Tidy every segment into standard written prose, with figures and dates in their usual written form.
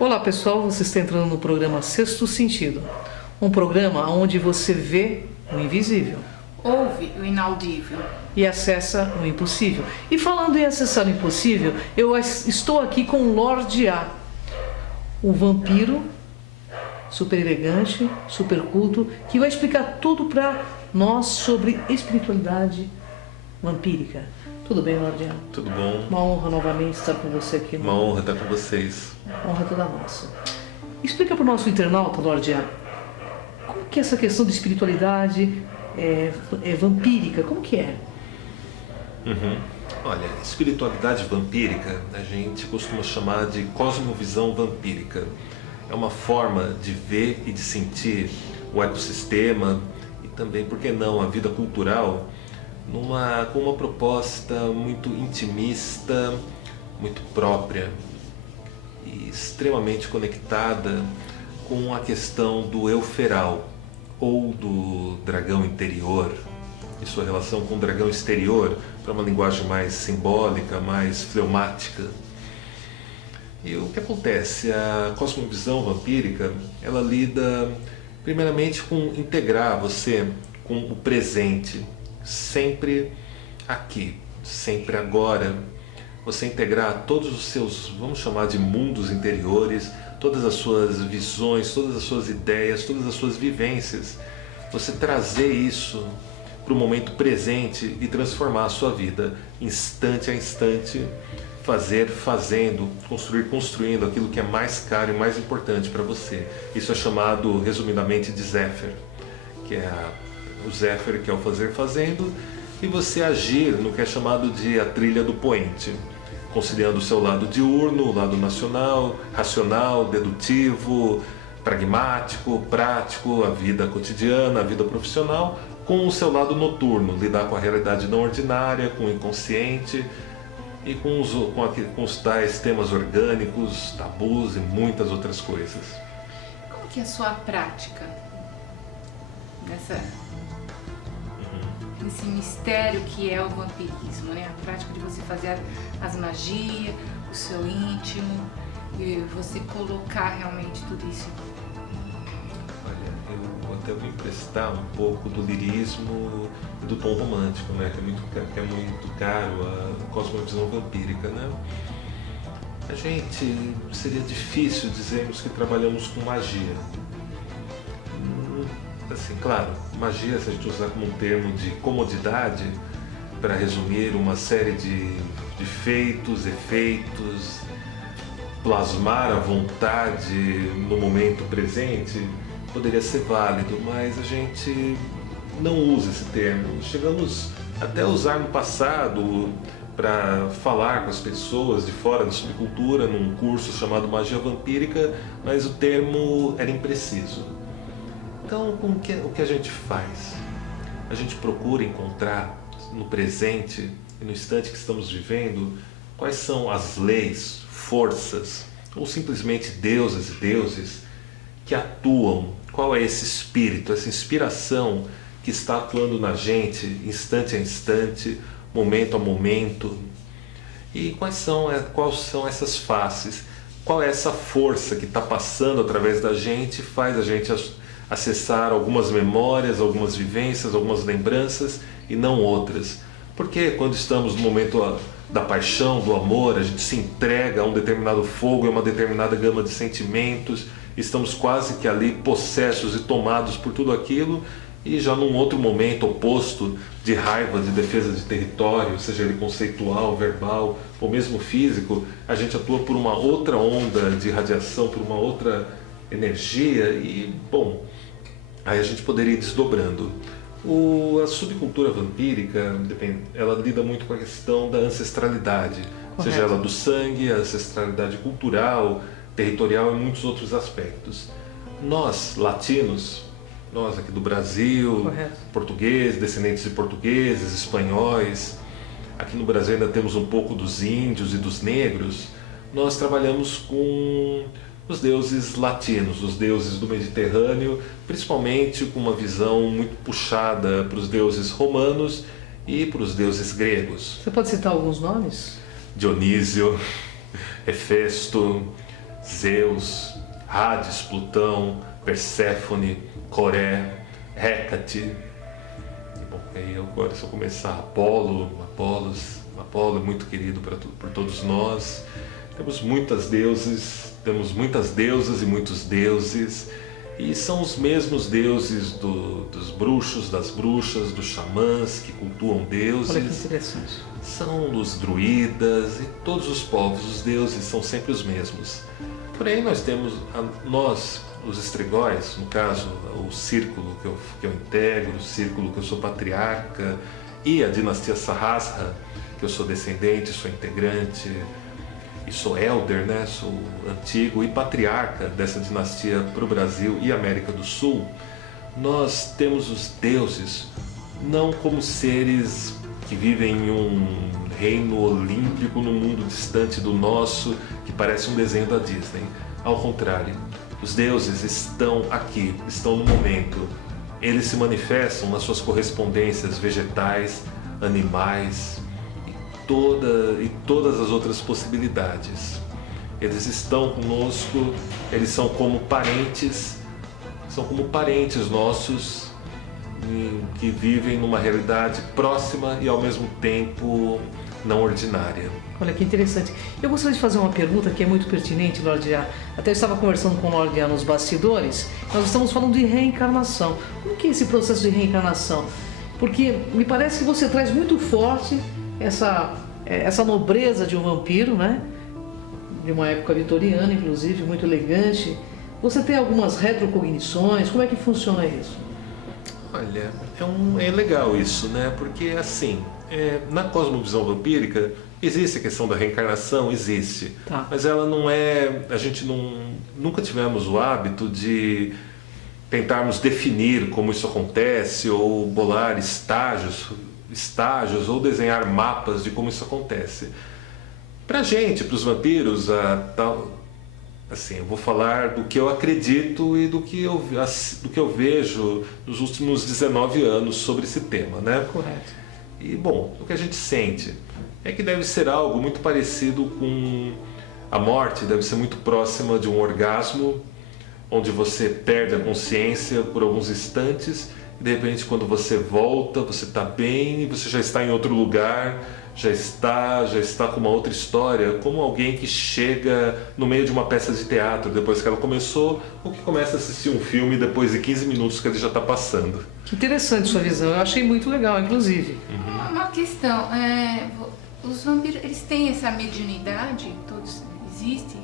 Olá pessoal, você está entrando no programa Sexto Sentido, um programa onde você vê o invisível, ouve o inaudível e acessa o impossível. E falando em acessar o impossível, eu estou aqui com o Lorde A, o vampiro super elegante, super culto, que vai explicar tudo para nós sobre espiritualidade vampírica. Tudo bem, Lorde A? Tudo bom? Uma honra novamente estar com você aqui. Uma honra estar com vocês. Honra toda nossa. Explica para o nosso internauta, Lorde A, como que é essa questão de espiritualidade vampírica, como que é? Olha, espiritualidade vampírica a gente costuma chamar de cosmovisão vampírica. É uma forma de ver e de sentir o ecossistema e também, por que não, a vida cultural com uma proposta muito intimista, muito própria e extremamente conectada com a questão do eu feral ou do dragão interior e sua relação com o dragão exterior, para uma linguagem mais simbólica, mais fleumática. E o que acontece? A cosmovisão vampírica, ela lida primeiramente com integrar você com o presente, sempre aqui, sempre agora. Você integrar todos os seus, vamos chamar de mundos interiores, todas as suas visões, todas as suas ideias, todas as suas vivências. Você trazer isso para o momento presente e transformar a sua vida, instante a instante, fazendo, construindo aquilo que é mais caro e mais importante para você. Isso é chamado, resumidamente, de Zéfer, que é o Zéfer, que é o fazer fazendo, e você agir no que é chamado de a trilha do poente, conciliando o seu lado diurno, o lado nacional, racional, dedutivo, pragmático, prático, a vida cotidiana, a vida profissional, com o seu lado noturno, lidar com a realidade não ordinária, com o inconsciente e com os tais temas orgânicos, tabus e muitas outras coisas. Como que é a sua prática nesse mistério que é o vampirismo, né? A prática de você fazer as magias, o seu íntimo e você colocar realmente tudo isso. Olha, eu até vou emprestar um pouco do lirismo e do tom romântico, né? Que é muito caro a cosmovisão vampírica, né? Seria difícil dizermos que trabalhamos com magia. Assim, claro, magia, se a gente usar como um termo de comodidade para resumir uma série de feitos, efeitos, plasmar a vontade no momento presente, poderia ser válido, mas a gente não usa esse termo. Chegamos até a usar no passado para falar com as pessoas de fora da subcultura num curso chamado Magia Vampírica, mas o termo era impreciso. Então, o que a gente faz? A gente procura encontrar no presente e no instante que estamos vivendo quais são as leis, forças ou simplesmente deusas e deuses que atuam, qual é esse espírito, essa inspiração que está atuando na gente instante a instante, momento a momento, e quais são essas faces, qual é essa força que está passando através da gente, faz a gente acessar algumas memórias, algumas vivências, algumas lembranças e não outras. Porque quando estamos no momento da paixão, do amor, a gente se entrega a um determinado fogo, a uma determinada gama de sentimentos, estamos quase que ali possessos e tomados por tudo aquilo, e já num outro momento oposto de raiva, de defesa de território, seja ele conceitual, verbal ou mesmo físico, a gente atua por uma outra onda de radiação, por uma outra energia e, bom, aí a gente poderia ir desdobrando. A subcultura vampírica, ela lida muito com a questão da ancestralidade, Correto. seja ela do sangue, a ancestralidade cultural, territorial e muitos outros aspectos. Nós, latinos, nós aqui do Brasil, Correto. portugueses, descendentes de portugueses, espanhóis, aqui no Brasil ainda temos um pouco dos índios e dos negros, nós trabalhamos com os deuses latinos, os deuses do Mediterrâneo, principalmente com uma visão muito puxada para os deuses romanos e para os deuses gregos. Você pode citar alguns nomes? Dionísio, Hefesto, Zeus, Hades, Plutão, Perséfone, Coré, Hécate. Bom, aí agora se eu começar Apolo é muito querido por todos nós. Temos muitas deusas e muitos deuses. E são os mesmos deuses dos bruxos, das bruxas, dos xamãs que cultuam deuses. Olha que interessante. São dos druidas e todos os povos, os deuses são sempre os mesmos. Porém, nós temos, os estrigóis, no caso, o círculo que eu integro, o círculo que eu sou patriarca, e a dinastia Sahasra, que eu sou descendente, sou integrante, e sou elder, né? Sou antigo e patriarca dessa dinastia para o Brasil e América do Sul. Nós temos os deuses não como seres que vivem em um reino olímpico no mundo distante do nosso, que parece um desenho da Disney. Ao contrário, os deuses estão aqui, estão no momento. Eles se manifestam nas suas correspondências vegetais, animais e todas as outras possibilidades. Eles estão conosco, eles são como parentes nossos que vivem numa realidade próxima e ao mesmo tempo não ordinária. Olha que interessante. Eu gostaria de fazer uma pergunta que é muito pertinente, Lorde A. Até eu estava conversando com o Lorde A nos bastidores. Nós estamos falando de reencarnação. Como que é esse processo de reencarnação? Porque me parece que você traz muito forte essa nobreza de um vampiro, né? De uma época vitoriana, inclusive, muito elegante. Você tem algumas retrocognições? Como é que funciona isso? Olha, é legal isso, né? Porque assim, na cosmovisão vampírica existe a questão da reencarnação, existe. Tá. Mas ela não é... A gente nunca tivemos o hábito de tentarmos definir como isso acontece ou bolar estágios ou desenhar mapas de como isso acontece. Pra gente, pros vampiros, assim, eu vou falar do que eu acredito e do que eu vejo nos últimos 19 anos sobre esse tema, né? Correto. E, bom, o que a gente sente é que deve ser algo muito parecido com a morte, deve ser muito próxima de um orgasmo, onde você perde a consciência por alguns instantes e, de repente, quando você volta, você está bem e você já está em outro lugar, já está com uma outra história, como alguém que chega no meio de uma peça de teatro depois que ela começou, ou que começa a assistir um filme depois de 15 minutos que ele já está passando. Que interessante sua visão, eu achei muito legal, inclusive. Uma questão, os vampiros, eles têm essa mediunidade? Todos existe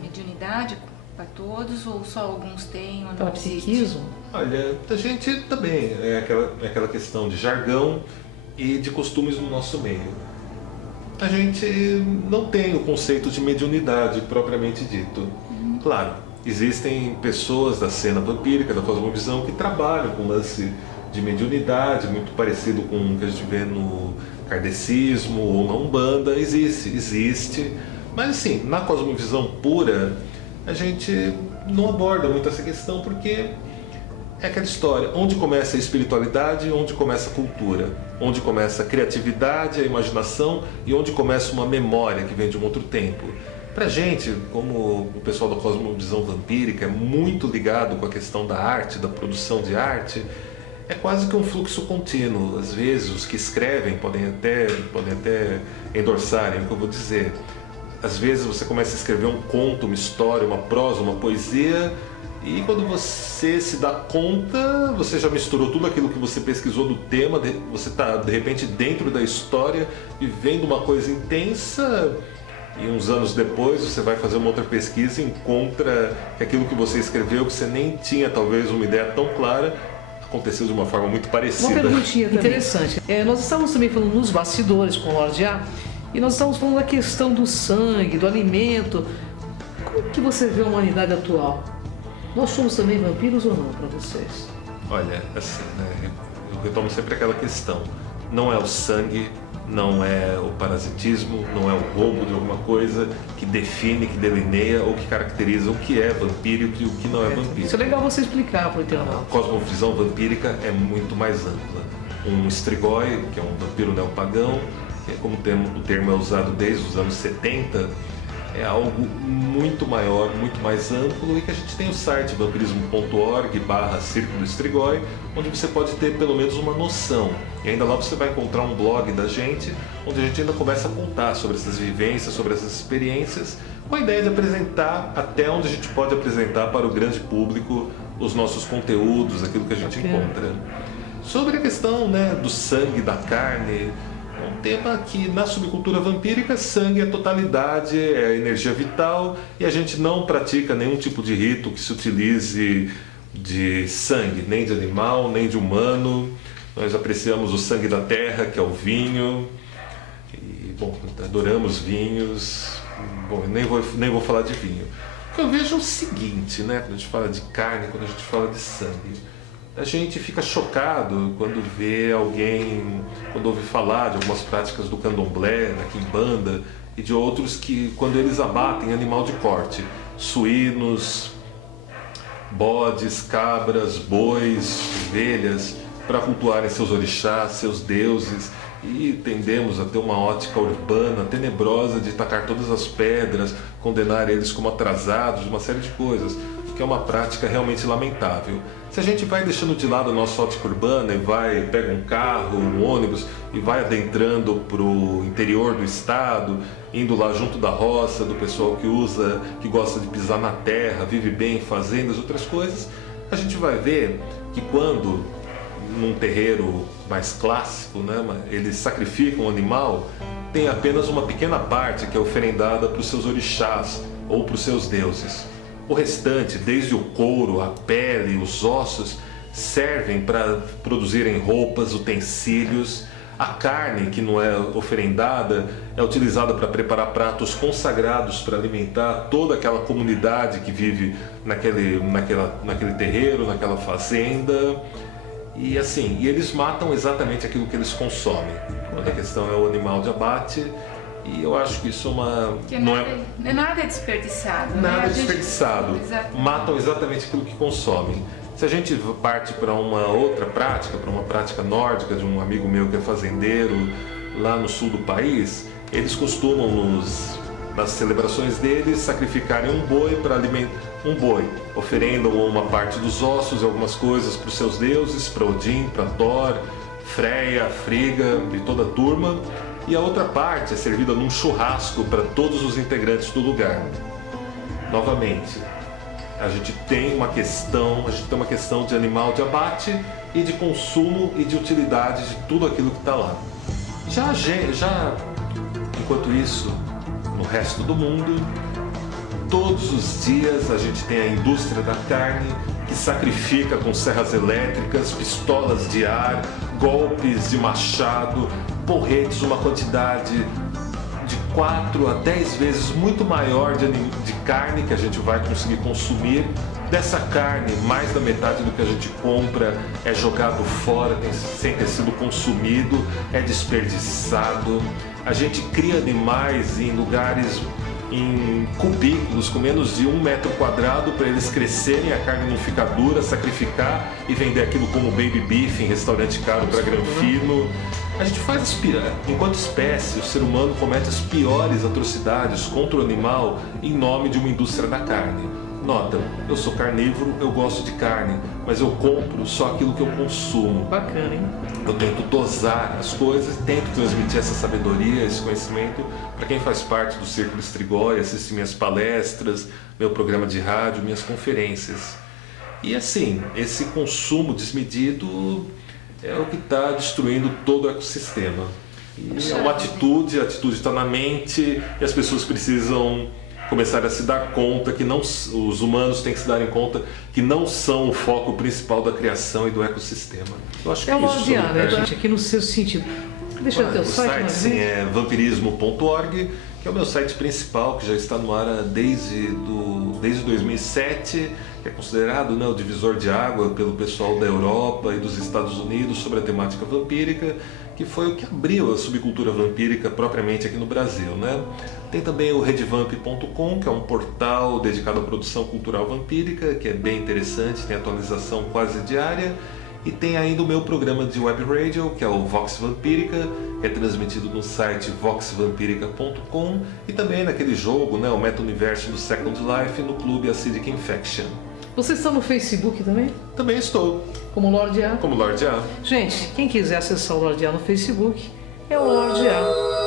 mediunidade para todos, ou só alguns têm ou não? Parapsiquismo? Olha, a gente também, é aquela questão de jargão e de costumes no nosso meio. A gente não tem o conceito de mediunidade propriamente dito. Claro, existem pessoas da cena vampírica, da cosmovisão, que trabalham com lance de mediunidade, muito parecido com o que a gente vê no kardecismo ou na Umbanda. Existe. Mas assim, na cosmovisão pura, a gente não aborda muito essa questão porque é aquela história, onde começa a espiritualidade, onde começa a cultura, onde começa a criatividade, a imaginação e onde começa uma memória que vem de um outro tempo. Pra gente, como o pessoal da cosmovisão vampírica é muito ligado com a questão da arte, da produção de arte, é quase que um fluxo contínuo. Às vezes os que escrevem podem até endorçarem o que eu vou dizer. Às vezes você começa a escrever um conto, uma história, uma prosa, uma poesia, e quando você se dá conta, você já misturou tudo aquilo que você pesquisou do tema, você está de repente dentro da história, vivendo uma coisa intensa, e uns anos depois você vai fazer uma outra pesquisa e encontra que aquilo que você escreveu, que você nem tinha talvez uma ideia tão clara, aconteceu de uma forma muito parecida. Uma perguntinha interessante. Nós estávamos também falando nos bastidores com o Lorde A, e nós estamos falando da questão do sangue, do alimento. Como que você vê a humanidade atual? Nós somos também vampiros ou não, para vocês? Olha, assim, né, eu retomo sempre aquela questão. Não é o sangue, não é o parasitismo, não é o roubo de alguma coisa que define, que delineia ou que caracteriza o que é vampiro e o que não é vampiro. Isso é legal você explicar para o internauta. A cosmovisão vampírica é muito mais ampla. Um strigoi, que é um vampiro neopagão, que é como o termo é usado desde os anos 70, é algo muito maior, muito mais amplo, e que a gente tem o site vampirismo.org/Círculo Strigoi, onde você pode ter pelo menos uma noção. E ainda lá você vai encontrar um blog da gente, onde a gente ainda começa a contar sobre essas vivências, sobre essas experiências, com a ideia de apresentar até onde a gente pode apresentar para o grande público os nossos conteúdos, aquilo que a gente encontra. Sobre a questão, né, do sangue, da carne, é um tema que na subcultura vampírica sangue é totalidade, é energia vital, e a gente não pratica nenhum tipo de rito que se utilize de sangue, nem de animal, nem de humano. Nós apreciamos o sangue da terra, que é o vinho, e, bom, adoramos vinhos. Bom, nem vou falar de vinho. O que eu vejo é o seguinte, né, quando a gente fala de carne, quando a gente fala de sangue, a gente fica chocado quando vê alguém, quando ouve falar de algumas práticas do candomblé, da quimbanda e de outros que, quando eles abatem animal de corte, suínos, bodes, cabras, bois, ovelhas, para cultuarem seus orixás, seus deuses, e tendemos a ter uma ótica urbana tenebrosa de tacar todas as pedras, condenar eles como atrasados, uma série de coisas, que é uma prática realmente lamentável. Se a gente vai deixando de lado a nossa ótica urbana e pega um carro, um ônibus e vai adentrando para o interior do estado, indo lá junto da roça, do pessoal que gosta de pisar na terra, vive bem em fazendas, outras coisas, a gente vai ver que quando num terreiro mais clássico, né, eles sacrificam o animal, tem apenas uma pequena parte que é oferendada para os seus orixás ou para os seus deuses. O restante, desde o couro, a pele, os ossos, servem para produzirem roupas, utensílios. A carne, que não é oferendada, é utilizada para preparar pratos consagrados para alimentar toda aquela comunidade que vive naquele terreiro, naquela fazenda. E assim, eles matam exatamente aquilo que eles consomem. Quando a questão é o animal de abate. E eu acho que isso é uma... Nada é desperdiçado. Nada né? é desperdiçado. Matam exatamente aquilo que consomem. Se a gente parte para uma outra prática, para uma prática nórdica de um amigo meu que é fazendeiro lá no sul do país, eles costumam nas celebrações deles sacrificarem um boi para alimentar oferendam uma parte dos ossos e algumas coisas para os seus deuses, para Odin, para Thor, Freya, Frigga e toda a turma. E a outra parte é servida num churrasco para todos os integrantes do lugar. Novamente, a gente tem uma questão de animal de abate e de consumo e de utilidade de tudo aquilo que está lá. Já enquanto isso, no resto do mundo, todos os dias a gente tem a indústria da carne que sacrifica com serras elétricas, pistolas de ar, golpes de machado, porretes, uma quantidade de 4 a 10 vezes muito maior de carne que a gente vai conseguir consumir. Dessa carne, mais da metade do que a gente compra é jogado fora sem ter sido consumido, é desperdiçado. A gente cria animais em lugares, em cubículos com menos de 1 metro quadrado para eles crescerem, a carne não ficar dura, sacrificar e vender aquilo como baby beef em restaurante caro para granfino. A gente faz enquanto espécie, o ser humano comete as piores atrocidades contra o animal em nome de uma indústria da carne. Nota, eu sou carnívoro, eu gosto de carne, mas eu compro só aquilo que eu consumo. Bacana, hein? Eu tento dosar as coisas, tento transmitir essa sabedoria, esse conhecimento para quem faz parte do Círculo Strigoi, assiste minhas palestras, meu programa de rádio, minhas conferências. E assim, esse consumo desmedido é o que está destruindo todo o ecossistema. E é uma atitude, a atitude está na mente e as pessoas precisam começar a se dar conta que os humanos têm que se darem conta que não são o foco principal da criação e do ecossistema. Eu acho que é uma isso odiada, né, gente? Aqui no seu sentido. Deixa eu ter o site, sim, é vampirismo.org, que é o meu site principal, que já está no ar desde 2007, que é considerado, né, o divisor de água pelo pessoal da Europa e dos Estados Unidos sobre a temática vampírica, que foi o que abriu a subcultura vampírica propriamente aqui no Brasil, né? Tem também o redvamp.com, que é um portal dedicado à produção cultural vampírica, que é bem interessante, tem atualização quase diária. E tem ainda o meu programa de web radio, que é o Vox Vampírica, que é transmitido no site voxvampirica.com e também naquele jogo, né, o Meta-Universo do Second Life, no clube Acidic Infection. Você está no Facebook também? Também estou, Como Lorde A? como Lorde A. Gente, quem quiser acessar o Lorde A no Facebook, é o Lorde A.